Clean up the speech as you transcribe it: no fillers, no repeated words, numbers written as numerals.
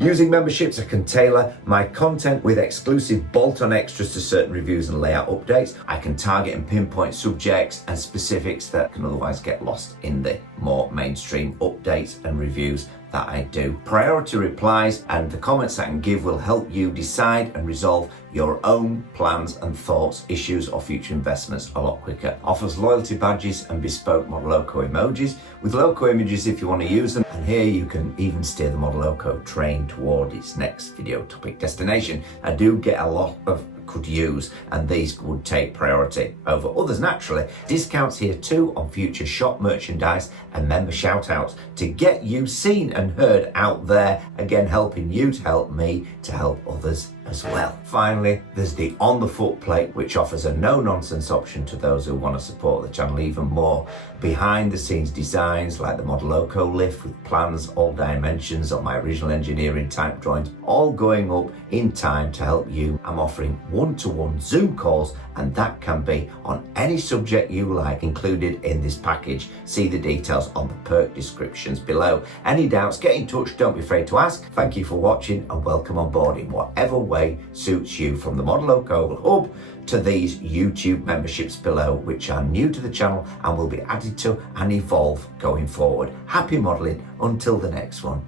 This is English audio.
Using memberships, I can tailor my content with exclusive bolt-on extras to certain reviews and layout updates. I can target and pinpoint subjects and specifics that can otherwise get lost in the more mainstream updates and reviews that I do. Priority replies and the comments I can give will help you decide and resolve your own plans and thoughts, issues or future investments a lot quicker. Offers loyalty badges and bespoke Modeloco emojis with loco images if you want to use them. And here you can even steer the Modeloco train toward its next video topic destination. I do get a lot of could use, and these would take priority over others naturally. Discounts here too on future shop merchandise and member shout outs to get you seen and heard out there, again helping you to help me to help others as well. Finally, there's the On the Foot plate, which offers a no-nonsense option to those who want to support the channel even more. Behind the scenes designs like the Modeloco lift with plans, all dimensions of my original engineering type drawings, all going up in time to help you. I'm offering one-to-one Zoom calls, and that can be on any subject you like, included in this package. See the details on the perk descriptions below. Any doubts, get in touch, don't be afraid to ask. Thank you for watching and welcome on board in whatever way suits you, from the Modeloco hub to these YouTube memberships below, which are new to the channel and will be added to and evolve going forward. Happy modeling until the next one.